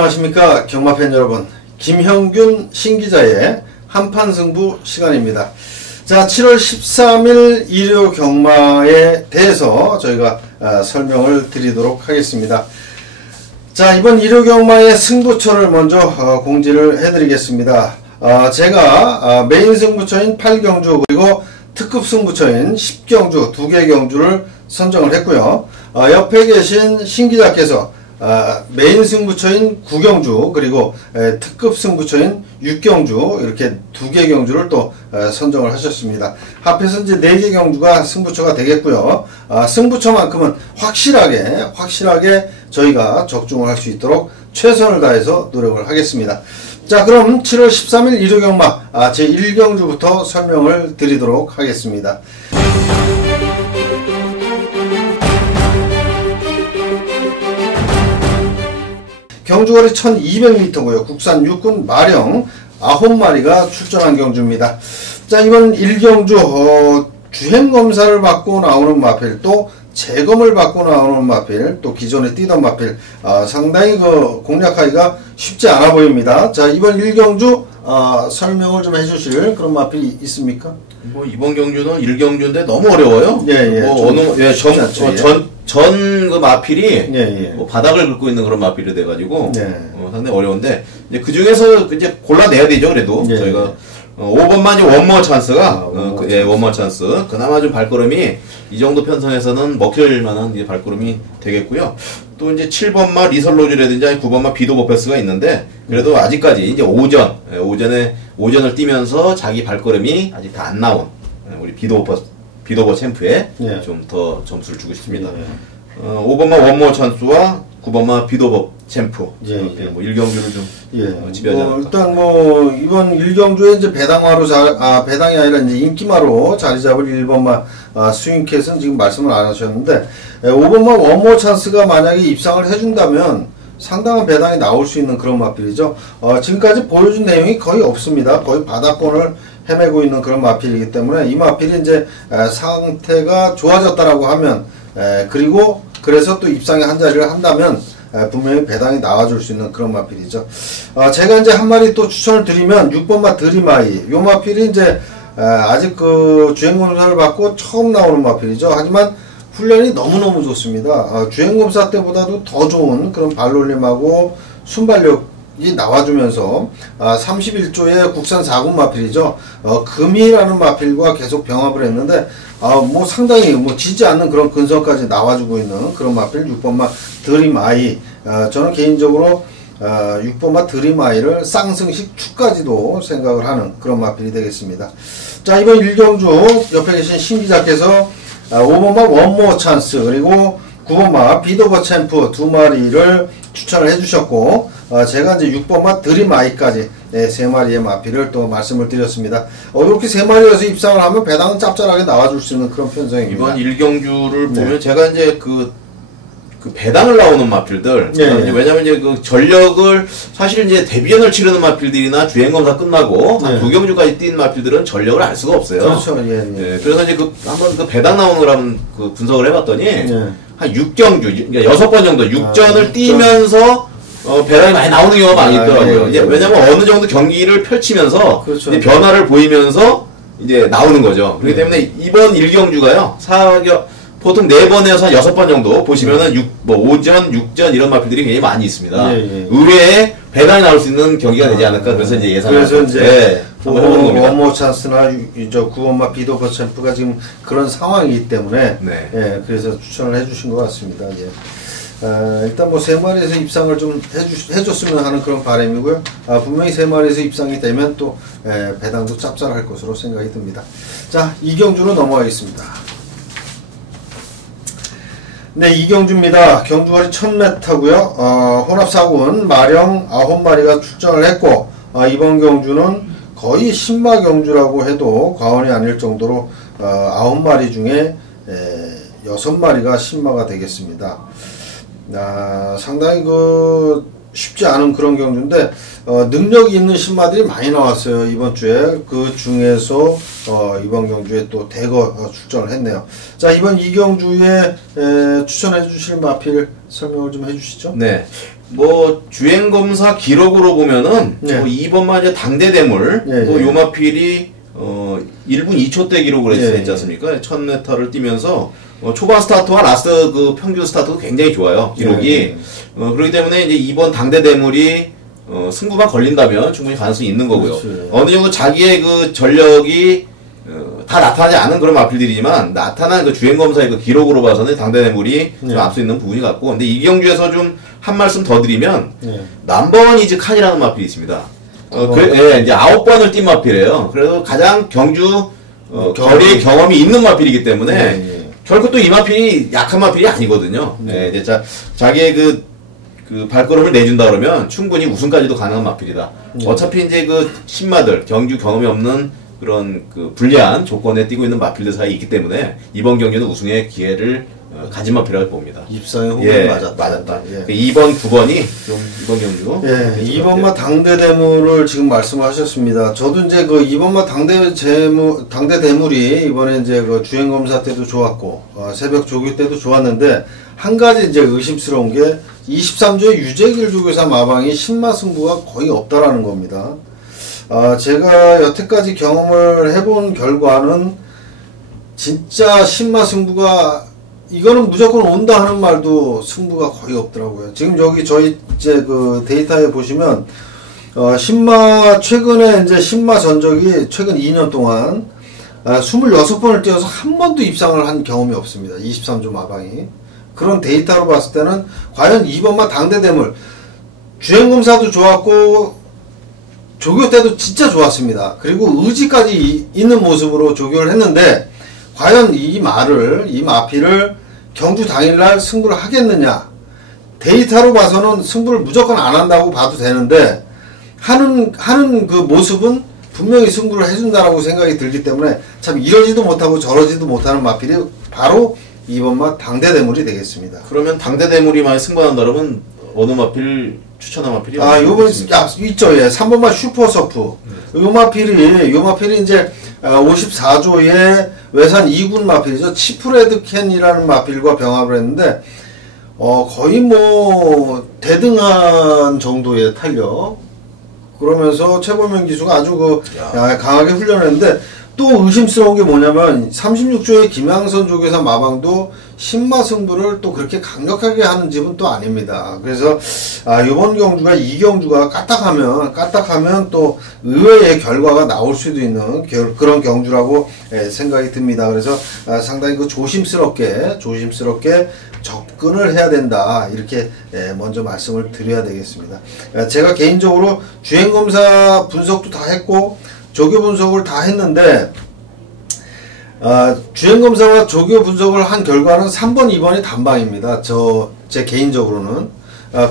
안녕하십니까 경마팬 여러분, 김형균 신기자의 한판승부 시간입니다. 자, 7월 13일 일요 경마에 대해서 저희가 설명을 드리도록 하겠습니다. 자, 이번 일요 경마의 승부처를 먼저 공지를 해드리겠습니다. 제가 메인 승부처인 8경주 그리고 특급 승부처인 10경주 2개 경주를 선정을 했고요. 옆에 계신 신기자께서 메인 승부처인 9경주 그리고 특급 승부처인 6경주 이렇게 2개 경주를 또 선정을 하셨습니다. 합해서 이제 4개 경주가 승부처가 되겠고요. 승부처만큼은 확실하게 저희가 적중을 할 수 있도록 최선을 다해서 노력을 하겠습니다. 자, 그럼 7월 13일 일요 경마 제1경주부터 설명을 드리도록 하겠습니다. 경주거리 1200m고요. 국산 육군 마령 9마리가 출전한 경주입니다. 자, 이번 1경주 주행검사를 받고 나오는 마필, 또 재검을 받고 나오는 마필, 또 기존에 뛰던 마필, 상당히 공략하기가 쉽지 않아 보입니다. 자, 이번 1경주 설명을 좀 해주실 그런 마필이 있습니까? 뭐 이번 경주는 1경주인데 너무 어려워요. 그 마필이 뭐 바닥을 긁고 있는 그런 마필이 돼가지고 상당히 어려운데 이제 그 중에서 이제 골라내야 되죠. 그래도 저희가 5번만 원모어 찬스가 원모어 찬스 그나마 좀 발걸음이 이 정도 편성에서는 먹힐 만한 이제 발걸음이 되겠고요. 또 이제 7번마 리설로즈라든지 9번마 비도버패스가 있는데 그래도 아직까지 이제 오전을 뛰면서 자기 발걸음이 아직 다 안 나온 우리 비도버 챔프에 좀 더 점수를 주고 싶습니다. 5번마 원모어 찬스와 9번마 비도버 챔프 뭐 1경주를 좀 지배하지 않을까. 일단 이번 1경주에 이제 배당이 아니라 이제 인기마로 자리 잡을 1번마 스윙캣은 지금 말씀을 안 하셨는데 5번마 원모어 찬스가 만약에 입상을 해준다면 상당한 배당이 나올 수 있는 그런 마필이죠. 지금까지 보여준 내용이 거의 없습니다. 거의 바닥권을 헤매고 있는 그런 마필이기 때문에 이 마필이 이제 상태가 좋아졌다라고 하면 그리고 그래서 또 입상에 한 자리를 한다면 분명히 배당이 나와줄 수 있는 그런 마필이죠. 제가 이제 한 마리 또 추천을 드리면 6번마 드림아이. 요 마필이 이제 아직 그 주행검사를 받고 처음 나오는 마필이죠. 하지만 훈련이 너무너무 좋습니다. 주행검사 때보다도 더 좋은 그런 발놀림하고 순발력이 나와주면서 31조의 국산 4군 마필이죠. 금이라는 마필과 계속 병합을 했는데 상당히 지지 않는 그런 근성까지 나와주고 있는 그런 마필 6번마 드림아이. 저는 개인적으로 6번마 드림아이를 쌍승식 추까지도 생각을 하는 그런 마필이 되겠습니다. 자, 이번 1경주 옆에 계신 신기자께서 5번마 원모어 찬스 그리고 9번마 비도버 챔프 2마리를 추천을 해주셨고 제가 이제 6번마 드림아이까지 3마리의 마필을 또 말씀을 드렸습니다. 이렇게 3마리에서 입상을 하면 배당은 짭짤하게 나와줄 수 있는 그런 편성입니다. 이번 1경주를 보면 제가 이제 그 배당을 나오는 마필들 왜냐면 이제 그 전력을 사실 이제 데뷔전을 치르는 마필들이나 주행검사 끝나고 한 2경주까지 뛴 마필들은 전력을 알 수가 없어요. 그렇죠. 그래서 이제 한번 그 배당 나오는 걸 한번 그 분석을 해봤더니 한 6경주, 그러니까 6번 정도 6전을 뛰면서 배당이 많이 나오는 경우가 많이 있더라고요. 이제 왜냐면 어느 정도 경기를 펼치면서 이제 변화를 보이면서 이제 나오는 거죠. 그렇기 때문에 이번 1경주가요 보통 4번에서 한 6번 정도 보시면은 오전, 6전 이런 마필들이 굉장히 많이 있습니다. 의외에 배당이 나올 수 있는 경기가 되지 않을까 그래서 이제 예상을 그래서 이제 원모 찬스나 9번마 비도버 챔프가 지금 그런 상황이기 때문에 그래서 추천을 해주신 것 같습니다. 일단 3마리에서 입상을 좀 해줬으면 하는 그런 바람이고요. 분명히 3마리에서 입상이 되면 또 배당도 짭짤할 것으로 생각이 듭니다. 자, 2경주로 넘어가겠습니다. 네, 2경주입니다. 경주거리 1000m고요. 혼합사군 마령 9마리가 출전을 했고 이번 경주는 거의 신마 경주라고 해도 과언이 아닐 정도로 9마리 중에 6마리가 신마가 되겠습니다. 상당히 쉽지 않은 그런 경주인데 능력이 있는 신마들이 많이 나왔어요. 이번 주에. 그 중에서 이번 경주에 또 대거 출전을 했네요. 자, 이번 이 경주에 추천해 주실 마필 설명을 좀 해 주시죠. 네. 뭐 주행검사 기록으로 보면은 네. 뭐 2번만 이제 당대대물 네, 뭐 네. 요마필이 1분 2초대 기록을 했지 않습니까? 1000m를 뛰면서 초반 스타트와 라스트 그 평균 스타트도 굉장히 좋아요. 기록이. 그렇기 때문에 이제 2번 당대대물이 승부만 걸린다면 충분히 가능성이 있는 거고요. 그렇지. 어느 정도 자기의 그 전력이 다 나타나지 않은 그런 마필들이지만 나타난 그 주행검사의 그 기록으로 봐서는 당대대물이 좀 앞서 있는 부분이 같고, 근데 이 경주에서 좀 한 말씀 더 드리면 넘버원 이즈 칸이라는 마필이 있습니다. 이제 9번을 뛴 마필이에요. 그래서 가장 경주 거리 경험이 있는 마필이기 때문에 결코 또 이 마필이 약한 마필이 아니거든요. 이제 자기의 그 발걸음을 내준다 그러면 충분히 우승까지도 가능한 마필이다. 어차피 이제 그 신마들 경주 경험이 없는 그런 그 불리한 조건에 뛰고 있는 마필들 사이에 있기 때문에 이번 경기는 우승의 기회를 가진 마필이라고 봅니다. 입상의 호흡이 맞았다. 예. 2번, 9번이 좀 이번 경기로. 예, 2번마 당대대물을 지금 말씀하셨습니다. 저도 이제 그 2번마 당대대물이 이번에 이제 그 주행검사 때도 좋았고, 새벽 조교 때도 좋았는데, 한 가지 이제 의심스러운 게 23조의 유재길 조교사 마방이 신마 승부가 거의 없다라는 겁니다. 제가 여태까지 경험을 해본 결과는 진짜 신마 승부가 이거는 무조건 온다 하는 말도 승부가 거의 없더라고요. 지금 여기 저희 이제 그 데이터에 보시면 신마 최근에 이제 신마 전적이 최근 2년 동안 26번을 뛰어서 한 번도 입상을 한 경험이 없습니다. 23조 마방이. 그런 데이터로 봤을 때는 과연 2번마 당대대물 주행검사도 좋았고 조교 때도 진짜 좋았습니다. 그리고 의지까지 있는 모습으로 조교를 했는데 과연 이 마필을 경주 당일날 승부를 하겠느냐. 데이터로 봐서는 승부를 무조건 안 한다고 봐도 되는데 하는 그 모습은 분명히 승부를 해준다라고 생각이 들기 때문에 참 이러지도 못하고 저러지도 못하는 마필이 바로 2번마 당대대물이 되겠습니다. 그러면 당대대물이 많이 승부한다면 어느 마필 추천한 마필이 요번 있죠. 예. 3번마 슈퍼서프. 요 마필이 이제 54조의 외산 2군 마필이죠. 치프레드 캔이라는 마필과 병합을 했는데 거의 뭐 대등한 정도의 탄력. 그러면서 최고면 기수가 아주 강하게 훈련했는데 또 의심스러운 게 뭐냐면 36조의 김양선 조교사 마방도 신마 승부를 또 그렇게 강력하게 하는 집은 또 아닙니다. 그래서 이번 경주가 이 경주가 까딱하면 또 의외의 결과가 나올 수도 있는 그런 경주라고 생각이 듭니다. 그래서 상당히 그 조심스럽게 접근을 해야 된다. 이렇게 먼저 말씀을 드려야 되겠습니다. 제가 개인적으로 주행검사 분석도 다 했고 조교 분석을 다 했는데 주행검사와 조교 분석을 한 결과는 3번, 2번이 단방입니다. 제 개인적으로는.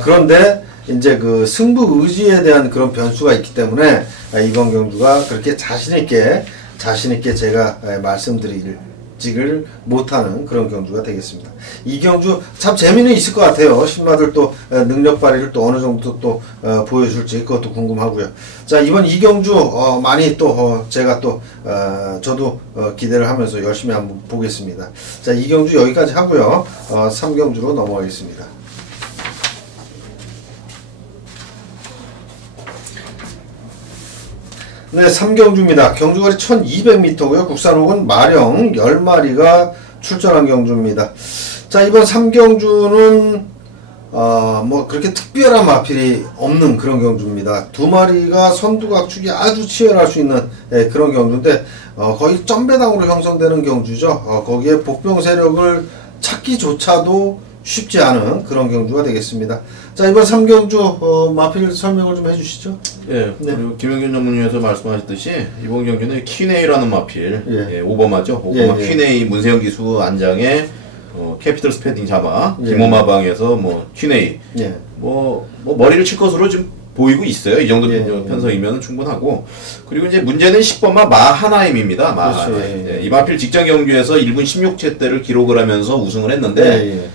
그런데 이제 그 승부 의지에 대한 그런 변수가 있기 때문에 이번 경주가 그렇게 자신있게 제가 말씀드리지를 못하는 그런 경주가 되겠습니다. 이 경주 참 재미는 있을 것 같아요. 신마들 또 능력 발휘를 또 어느 정도 또 보여줄지 그것도 궁금하고요. 자, 이번 이 경주 많이 또 제가 또 저도 기대를 하면서 열심히 한번 보겠습니다. 자, 이 경주 여기까지 하고요. 3경주로 넘어가겠습니다. 네, 3경주입니다. 경주거리 1200m고요. 국산옥은 마령 10마리가 출전한 경주입니다. 자, 이번 3경주는 뭐 그렇게 특별한 마필이 없는 그런 경주입니다. 두 마리가 선두각축이 아주 치열할 수 있는 그런 경주인데 거의 점배당으로 형성되는 경주죠. 거기에 복병 세력을 찾기조차도 쉽지 않은 그런 경주가 되겠습니다. 자, 이번 3경주 마필 설명을 좀 해주시죠. 예, 네. 그리고 김영균 전문위원께서 말씀하셨듯이 이번 경기는 퀴네이라는 마필, 예, 5번마죠. 5번마 퀴네이 문세영 기수 안장에 캐피털 스패딩 잡아 김호마방에서 뭐 퀴네이, 뭐 머리를 칠 것으로 지금 보이고 있어요. 이 정도 편성이면 충분하고. 그리고 이제 문제는 10번마 마하나임입니다. 마하나임. 이 마필 직전 경주에서 1분 16채대를 기록을 하면서 우승을 했는데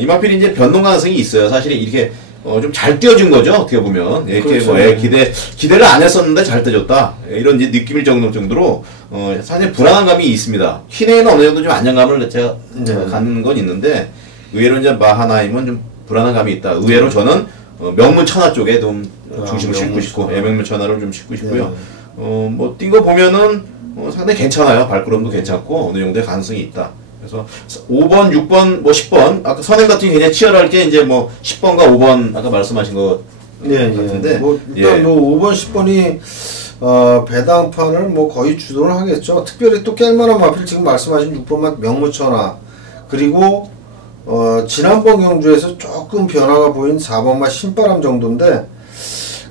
이 마필이 이제 변동 가능성이 있어요. 사실 이렇게 좀 잘 뛰어준 거죠. 어떻게 보면 이렇게 그렇죠. 기대를 안 했었는데 잘 뛰어줬다. 이런 이제 느낌일 정도로 사실 불안한 감이 있습니다. 퀴네이는 어느 정도 좀 안정감을 제가 갖는 건 있는데 의외로 이제 마하나임은 좀 불안한 감이 있다. 의외로 저는 명문 천하 쪽에 좀 중심을 싣고 싶고, 명문 천하를 좀 싣고 싶고요. 뭐 뛴 거 보면은 상당히 괜찮아요. 발걸음도 괜찮고 어느 정도의 가능성이 있다. 그래서 5번, 6번, 뭐 10번 아까 선행 같은 게 굉장히 치열할 게 이제 뭐 10번과 5번 아까 말씀하신 거 같은데 뭐 일단 뭐 5번, 10번이 배당판을 뭐 거의 주도를 하겠죠. 특별히 또 깰만한 마필 지금 말씀하신 6번만 명무천하 그리고 지난번 경주에서 조금 변화가 보인 4번마 신바람 정도인데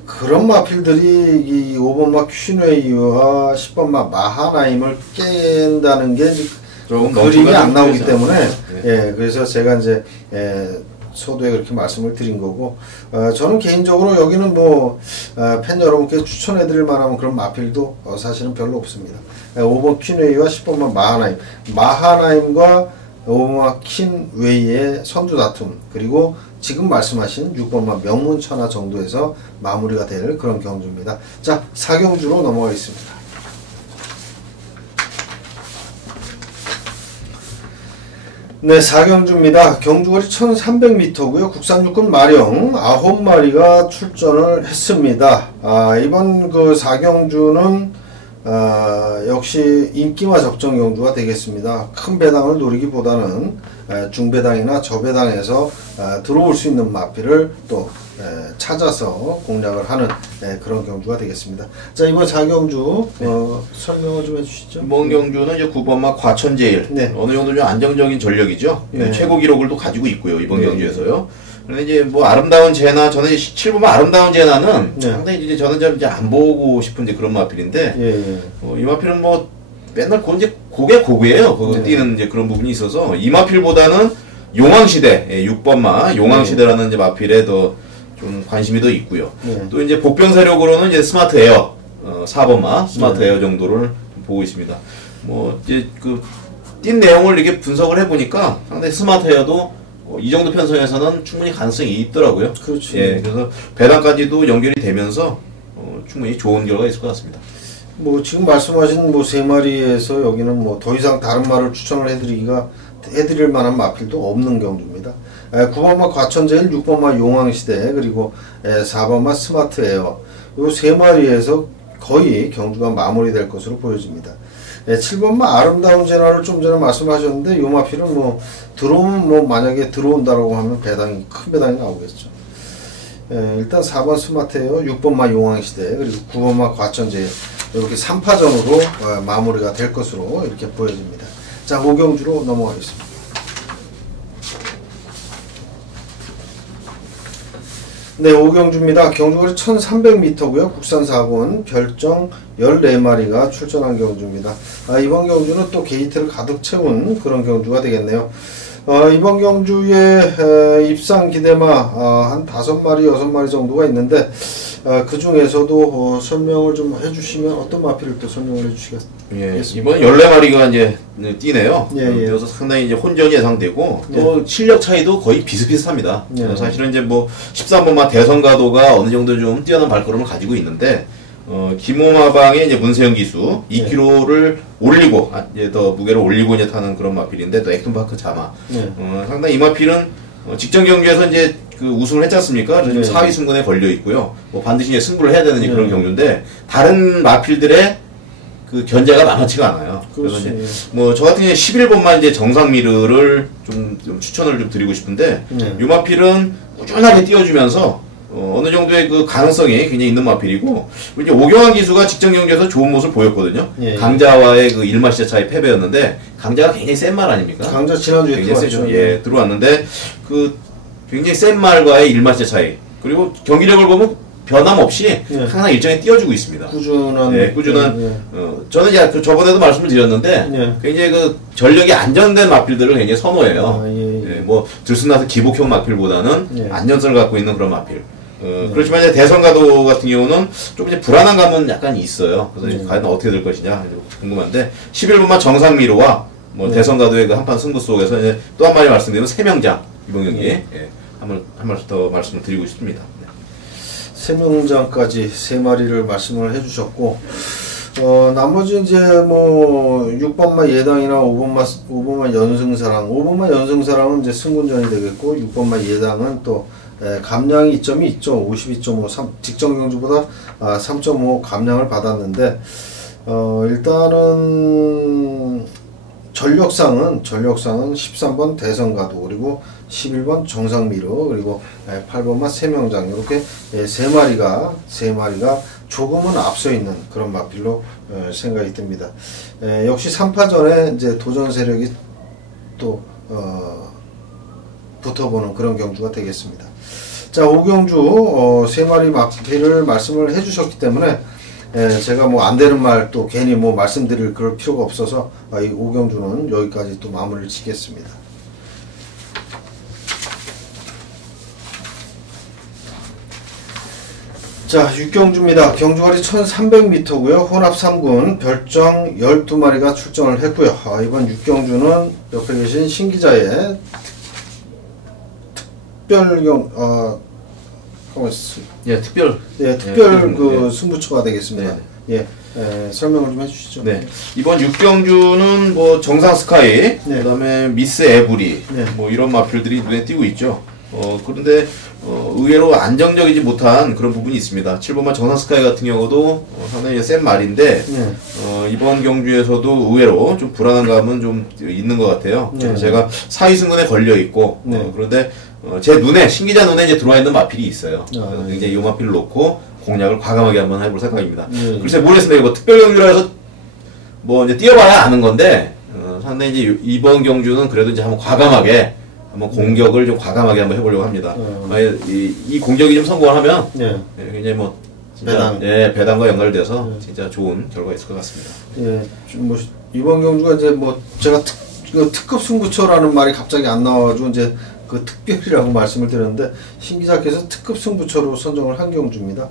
그런 마필들이 이 5번마 퀸웨이와 10번마 마하나임을 깬다는 게 그림이 안 나오기 때문에 그래서 제가 이제 서두에 그렇게 말씀을 드린 거고 저는 개인적으로 여기는 뭐 팬 여러분께 추천해 드릴 만한 그런 마필도 사실은 별로 없습니다. 5번 퀸웨이와 10번마 마하나임과 5번마 퀸웨이의 선두 다툼 그리고 지금 말씀하신 6번마 명문천하 정도에서 마무리가 될 그런 경주입니다. 자, 4경주로 넘어가겠습니다. 네, 4경주입니다. 경주거리 1300m고요. 국산 육군 마령 9마리가 출전을 했습니다. 이번 그 4경주는 역시 인기와 적정 경주가 되겠습니다. 큰 배당을 노리기보다는 중배당이나 저배당에서 들어올 수 있는 마필을 또 찾아서 공략을 하는 그런 경주가 되겠습니다. 자, 이번 4경주 설명을 좀 해주시죠. 이번 경주는 이제 9번마 과천제일 어느 정도 좀 안정적인 전력이죠. 최고 기록을 또 가지고 있고요. 이번 경주에서요. 그런데 이제 뭐 아름다운 제나 저는 7번마 아름다운 제나는 상당히 이제 저는 좀 이제 안 보고 싶은 이제 그런 마필인데 이 마필은 뭐 맨날 고개 고개예요. 뛰는 이제 그런 부분이 있어서 이 마필보다는 용왕시대 6번마 용왕시대라는 이제 마필에 더 좀 관심이 더 있고요. 또 이제 복병 세력으로는 이제 스마트 에어 4번마 스마트 에어 정도를 보고 있습니다. 뭐 이제 그 뛴 내용을 이렇게 분석을 해보니까 상당히 스마트 에어도 이 정도 편성에서는 충분히 가능성이 있더라고요. 그렇죠. 그래서 배당까지도 연결이 되면서 충분히 좋은 결과가 있을 것 같습니다. 뭐 지금 말씀하신 뭐 3마리에서 여기는 뭐 더 이상 다른 말을 추천을 해드릴 만한 마필도 없는 경주입니다. 9번마 과천제일, 6번마 용왕시대, 그리고 4번마 스마트 에어 요 3마리에서 거의 경주가 마무리될 것으로 보여집니다. 7번마 아름다운 제나를 좀 전에 말씀하셨는데 요 마필은 뭐 들어오면 뭐 만약에 들어온다라고 하면 배당이 큰 배당이 나오겠죠. 일단 4번 스마트 에어, 6번마 용왕시대, 그리고 9번마 과천제일 이렇게 3파전으로 마무리가 될 것으로 이렇게 보여집니다. 자, 5경주로 넘어가겠습니다. 네, 5경주입니다. 경주거리 1300m고요. 국산 4번 별정 14마리가 출전한 경주입니다. 이번 경주는 또 게이트를 가득 채운 그런 경주가 되겠네요. 이번 경주에 입상 기대마 한 5마리, 6마리 정도가 있는데 그 중에서도 설명을 좀 해주시면 어떤 마필을 또 설명을 해주시겠습니까? 이번 14마리가 이제 뛰네요. 그래서 상당히 이제 혼전이 예상되고 또 실력 차이도 거의 비슷비슷합니다. 사실은 이제 뭐 13번마 대선가도가 어느 정도 좀 뛰어난 발걸음을 가지고 있는데 김호마방의 이제 문세영 기수 2kg를 올리고 이제 더 무게를 올리고 이제 타는 그런 마필인데 또 액톤파크 자마 상당히 이 마필은 직전 경기에서 이제 그 우승을 했지 않습니까? 지금 4위 승군에 걸려 있고요. 뭐 반드시 이제 승부를 해야 되는 그런 경주인데 다른 마필들의 그 견제가 만만치가 않아요. 그래서 이제 뭐 저 같은 경우에 11번만 이제 정상미르를 좀 추천을 좀 드리고 싶은데 이 마필은 꾸준하게 띄워주면서 어느 정도의 그 가능성이 굉장히 있는 마필이고 이제 오경환 기수가 직전 경기에서 좋은 모습을 보였거든요. 강자와의 그 1마시자 차이 패배였는데 강자가 굉장히 센 말 아닙니까? 강자 지난주에 들어왔죠. 들어왔는데 그 굉장히 센 말과의 1마시자 차이 그리고 경기력을 보면 변함없이 항상 일정에 띄워주고 있습니다. 꾸준한 저는 이제 저번에도 말씀을 드렸는데 굉장히 그 전력이 안정된 마필들을 굉장히 선호해요. 뭐 들쑥나서 기복형 마필보다는 안전성을 갖고 있는 그런 마필. 그렇지만 이제 대선가도 같은 경우는 좀 이제 불안한 감은 약간 있어요. 그래서 과연 어떻게 될 것이냐 궁금한데 11번만 정상미로와 뭐 대선가도의 그 한판 승부 속에서 이제 또 한 마디 말씀드리면 3명장 이번 경기에 한 말씀 더 말씀을 드리고 싶습니다. 3명장까지 3마리를 말씀을 해주셨고 나머지 이제 뭐 6번마 예당이나 5번마 연승사랑 5번마 연승사랑은 이제 승군전이 되겠고 6번마 예당은 또 감량이 2.2, 52.5, 직전 경주보다 3.5 감량을 받았는데, 일단은 전력상은 13번 대성가도, 그리고 11번 정상미르, 그리고 8번만 세명장, 이렇게 세 마리가 조금은 앞서 있는 그런 마필로 생각이 듭니다. 역시 3파전에 이제 도전 세력이 또 붙어보는 그런 경주가 되겠습니다. 자, 5경주 세 마리 마필을 말씀을 해주셨기 때문에 제가 뭐 안 되는 말 또 괜히 뭐 말씀드릴 그럴 필요가 없어서 이 5경주는 여기까지 또 마무리를 짓겠습니다. 자, 6경주입니다. 경주거리 1300m고요. 혼합 3군 별정 12마리가 출전을 했고요. 이번 6경주는 옆에 계신 신기자의 특별경, 특별 그 승부처가 되겠습니다. 설명을 좀 해주시죠. 네, 이번 6경주는 뭐 정상 스카이, 그다음에 미스 에브리, 뭐 이런 마필들이 눈에 띄고 있죠. 그런데 의외로 안정적이지 못한 그런 부분이 있습니다. 7번마 정상 스카이 같은 경우도 상당히 센 말인데 이번 경주에서도 의외로 좀 불안한 감은 좀 있는 것 같아요. 제가 사위승근에 걸려 있고 그런데 제 눈에, 신기자 눈에 이제 들어와 있는 마필이 있어요. 이제 이 마필을 놓고 공략을 과감하게 한번 해볼 생각입니다. 글쎄 모르겠습니다. 뭐 특별 경주라 해서 뭐 이제 뛰어봐야 아는 건데 상당히 이제 이번 경주는 그래도 이제 한번 과감하게 한번 공격을 좀 과감하게 한번 해보려고 합니다. 이 공격이 좀 성공하면 굉장히 뭐 진짜 배당과 연결돼서 진짜 좋은 결과가 있을 것 같습니다. 뭐 이번 경주가 이제 뭐 제가 특급 승부처라는 말이 갑자기 안 나와가지고 이제 그 특별이라고 말씀을 드렸는데 신기자께서 특급 승부처로 선정을 한 경주입니다.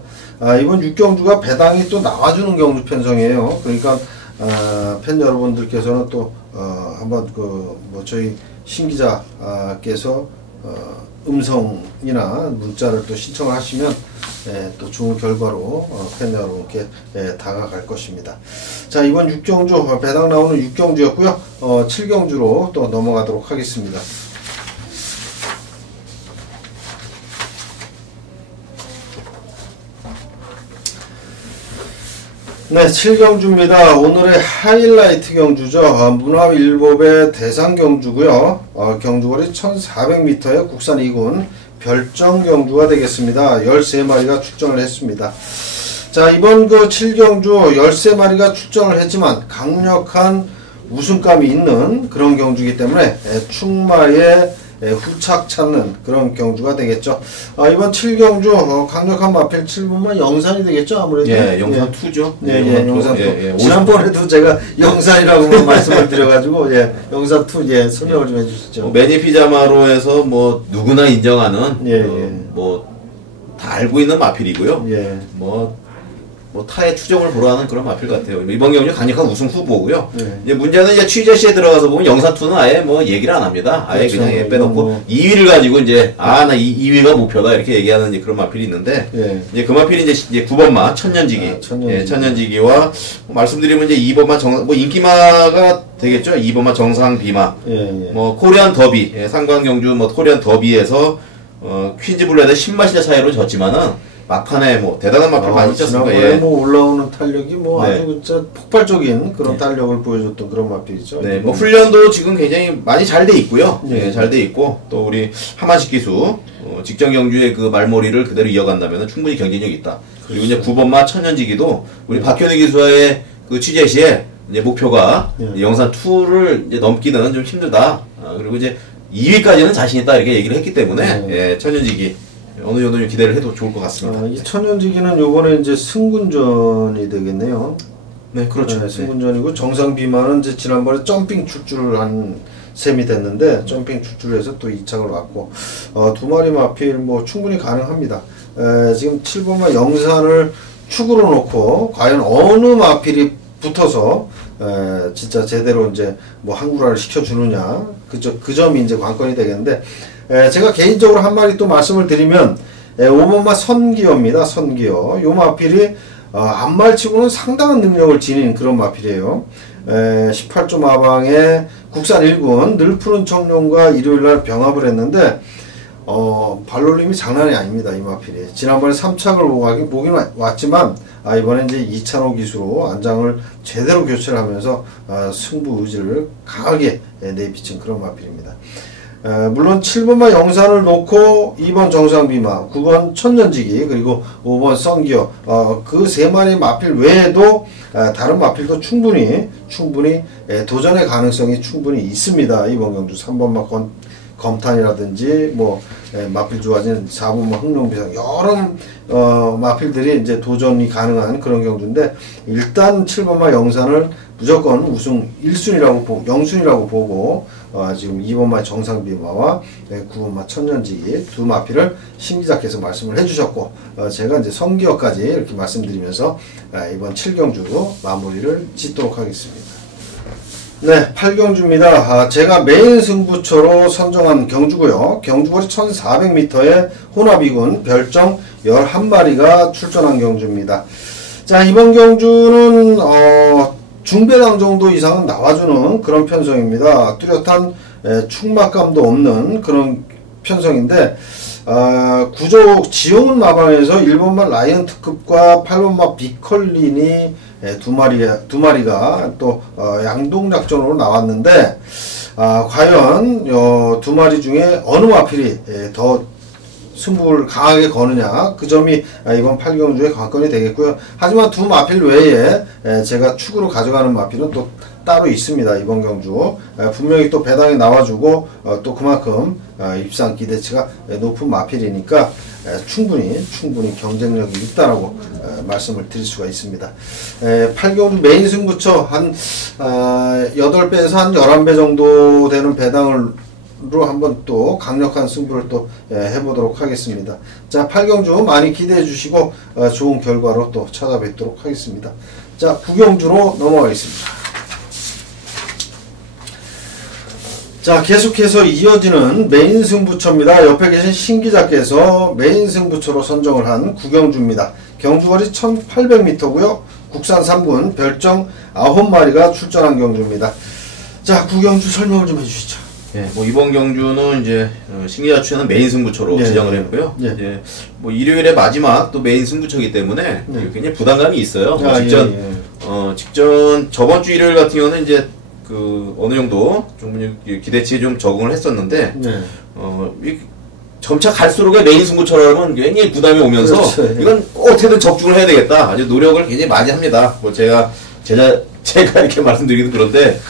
이번 6경주가 배당이 또 나와주는 경주 편성이에요. 그러니까 팬 여러분들께서는 또 한번 그 뭐 저희 신기자께서 음성이나 문자를 또 신청을 하시면 또 좋은 결과로 팬 여러분께 다가갈 것입니다. 자, 이번 6경주 배당 나오는 6경주였고요. 7경주로 또 넘어가도록 하겠습니다. 네, 7경주입니다. 오늘의 하이라이트 경주죠. 문화일법의 대상 경주고요. 경주거리 1400m의 국산 2군 별정 경주가 되겠습니다. 13마리가 출전을 했습니다. 자, 이번 그 7경주 13마리가 출전을 했지만 강력한 우승감이 있는 그런 경주이기 때문에 충마에 후착 찾는 그런 경주가 되겠죠. 이번 7경주 강력한 마필 7번만 영산이 되겠죠, 아무래도. 영산 2죠. 영산 2. 지난번에도 제가 영산이라고 말씀을 드려가지고 영산 2 설명을 좀 해주시죠. 매니피자마로에서 뭐 누구나 인정하는 뭐 다 알고 있는 마필이고요. 뭐 타의 추정을 보러 하는 그런 마필 같아요. 이번 경주 강력한 우승 후보고요. 이제 문제는 이제 취재시에 들어가서 보면 영산2는 아예 뭐 얘기를 안 합니다. 아예 그렇죠. 그냥 빼놓고 2위를 가지고 이제 나 2위가 목표다 이렇게 얘기하는 이제 그런 마필이 있는데 이제 그 마필이 이제 9번마 천년지기, 천년지기와 말씀드리면 이제 2번마 뭐 인기마가 되겠죠. 2번마 정상 비마, 뭐 코리안 더비, 상관 경주 뭐 코리안 더비에서 퀸즈 블레드 10마시자 차이로 졌지만은 막판에 뭐 대단한 마필 많이 있었습니다. 지난번에 뭐 올라오는 탄력이 뭐 아주 진짜 폭발적인 그런 탄력을 보여줬던 그런 마필이죠. 뭐 훈련도 지금 굉장히 많이 잘 돼 있고요. 잘 돼 있고 또 우리 하만식 기수 직전 경주의 그 말머리를 그대로 이어간다면 충분히 경쟁력이 있다. 그리고 이제 9번마 천년지기도 우리 박현희 기수와의 그 취재 시에 이제 목표가 영산 2를 이제 넘기는 좀 힘들다. 그리고 이제 2위까지는 자신 있다 이렇게 얘기를 했기 때문에 천년지기 어느 정도 기대를 해도 좋을 것 같습니다. 이 천년지기는 요번에 이제 승군전이 되겠네요. 네, 그렇죠. 승군전이고 정상 비만은 이제 지난번에 점핑 출주를 한 셈이 됐는데 점핑 출주를 해서 또 2착을 받고 두 마리 마필 뭐 충분히 가능합니다. 지금 7번마 영산을 축으로 놓고 과연 어느 마필이 붙어서 진짜 제대로 이제 뭐 한구라를 시켜주느냐 그 점이 이제 관건이 되겠는데. 제가 개인적으로 한 마리 또 말씀을 드리면 5번마 선기어입니다. 선기어. 요 마필이 앞말치고는 상당한 능력을 지닌 그런 마필이에요. 18조 마방에 국산 1군 늘 푸른 청룡과 일요일날 병합을 했는데 발놀림이 장난이 아닙니다. 이 마필이. 지난번에 3착을 보긴 왔지만, 이번에 이제 2찬호 기수로 안장을 제대로 교체를 하면서, 승부 의지를 강하게 내비친 그런 마필입니다. 물론 7번마 영산을 놓고 2번 정상비마, 9번 천년지기, 그리고 5번 썬기어, 그 세 마리 마필 외에도 다른 마필도 충분히 도전의 가능성이 충분히 있습니다. 이번 경주 3번마 검탄이라든지 마필 좋아지는 4번마 흥룡비상 여러 마필들이 이제 도전이 가능한 그런 경주인데, 일단 7번마 영산을 무조건 우승 0순위라고 보고 지금 2번마 정상비마와 9번마 천년지기 두 마필을 신기자께서 말씀을 해주셨고, 제가 이제 성기어까지 이렇게 말씀드리면서 이번 7경주 마무리를 짓도록 하겠습니다. 네, 8경주입니다. 제가 메인 승부처로 선정한 경주고요. 경주거리 1400m의 혼합이군 별정 11마리가 출전한 경주입니다. 자, 이번 경주는 중배당 정도 이상은 나와주는 그런 편성입니다. 뚜렷한 충막감도 없는 그런 편성인데, 구조 지용은 마방에서 1번마 라이언 특급과 8번마 비컬린이 두 마리가 또 양동작전으로 나왔는데, 과연 두 마리 중에 어느 마필이 더 승부를 강하게 거느냐, 그 점이 이번 8경주의 관건이 되겠고요. 하지만 두 마필 외에 제가 축으로 가져가는 마필은 또 따로 있습니다. 이번 경주 분명히 또 배당에 나와주고 또 그만큼 입상 기대치가 높은 마필이니까 충분히 경쟁력이 있다라고 말씀을 드릴 수가 있습니다. 8경주 메인 승부처 한 8배에서 한 11배 정도 되는 배당을 한번 또 강력한 승부를 또 해보도록 하겠습니다. 자, 8경주 많이 기대해 주시고 좋은 결과로 또 찾아뵙도록 하겠습니다. 자, 9경주로 넘어가겠습니다. 자, 계속해서 이어지는 메인 승부처입니다. 옆에 계신 신기자께서 메인 승부처로 선정을 한 9경주입니다. 경주거리 1800m고요. 국산 3군 별정 9마리가 출전한 경주입니다. 자, 9경주 설명을 좀 해주시죠. 예, 이번 경주는 이제 신기자 추천은 메인 승부처로 지정을 했고요. 이제 일요일에 마지막 또 메인 승부처이기 때문에 굉장히 부담감이 있어요. 직전 저번 주 일요일 같은 경우는 이제 어느 정도 좀 기대치에 좀 적응을 했었는데, 점차 갈수록 메인 승부처럼은 굉장히 부담이 오면서, 그렇죠. 이건 꼭 어떻게든 적중을 해야 되겠다. 아주 노력을 굉장히 많이 합니다. 제가 이렇게 말씀드리기도 그런데,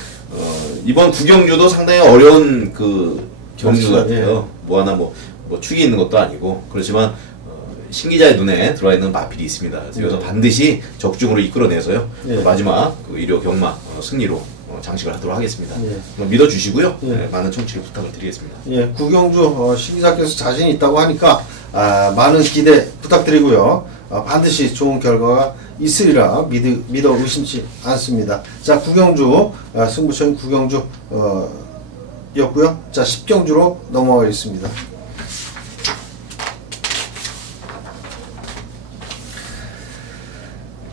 이번 9경주도 상당히 어려운 경주 같아요. 하나 축이 있는 것도 아니고, 그렇지만 신기자의 눈에 들어와 있는 마필이 있습니다. 그래서 반드시 적중으로 이끌어내서요. 마지막 일요 경마 승리로 장식을 하도록 하겠습니다. 믿어주시고요. 많은 청취를 부탁을 드리겠습니다. 9경주 신기자께서 자신이 있다고 하니까 많은 기대 부탁드리고요. 반드시 좋은 결과가 있으리라 믿어 의심치 않습니다. 자, 9경주 승부처인 9경주 였고요. 자, 10경주로 넘어가겠습니다.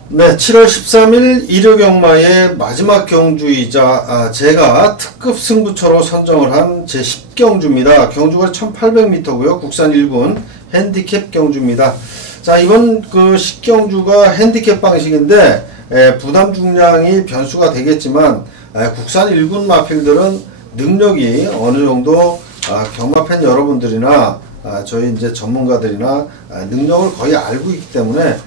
네, 7월 13일 일요경마의 마지막 경주이자 제가 특급 승부처로 선정을 한 제 10경주입니다. 경주거리 1800m고요. 국산 1군 핸디캡 경주입니다. 자, 이번 10경주가 핸디캡 방식인데 부담 중량이 변수가 되겠지만 국산 1군 마필들은 능력이 어느 정도 경마팬 여러분들이나 저희 이제 전문가들이나 능력을 거의 알고 있기 때문에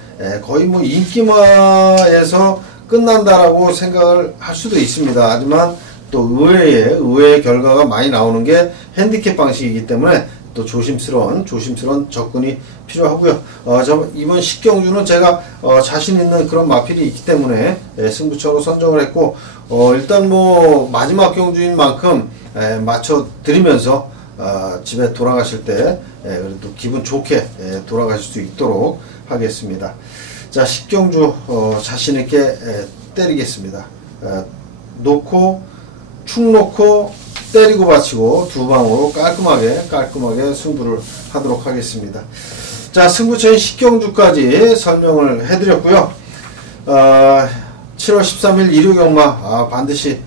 거의 인기마에서 끝난다라고 생각을 할 수도 있습니다. 하지만 또 의외의 결과가 많이 나오는 게 핸디캡 방식이기 때문에 또 조심스러운 접근이 필요하고요. 이번 10경주는 제가 자신 있는 그런 마필이 있기 때문에 승부처로 선정을 했고, 일단 마지막 경주인 만큼 맞춰 드리면서 집에 돌아가실 때 그래도 기분 좋게 돌아가실 수 있도록 하겠습니다. 자, 10경주 자신있게 때리겠습니다. 축 놓고 때리고 받치고 두 방으로 깔끔하게 승부를 하도록 하겠습니다. 자, 승부처인 10경주까지 설명을 해드렸고요. 7월 13일 일요 경마 반드시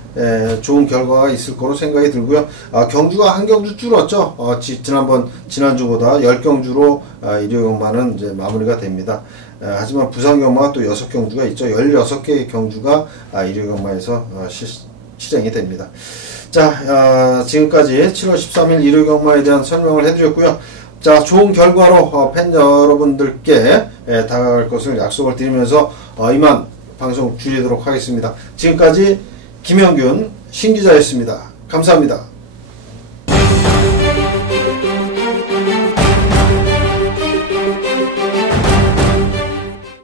좋은 결과가 있을 거로 생각이 들고요. 경주가 한 경주 줄었죠. 지난주보다 10경주로 일요 경마는 이제 마무리가 됩니다. 하지만 부산 경마가 또 6경주가 있죠. 16개의 경주가 일요 경마에서 실행이 됩니다. 자, 지금까지 7월 13일 일요 경마에 대한 설명을 해드렸고요. 자, 좋은 결과로 팬 여러분들께 다가갈 것을 약속을 드리면서 이만 방송 줄이도록 하겠습니다. 지금까지 김영균 신기자였습니다. 감사합니다.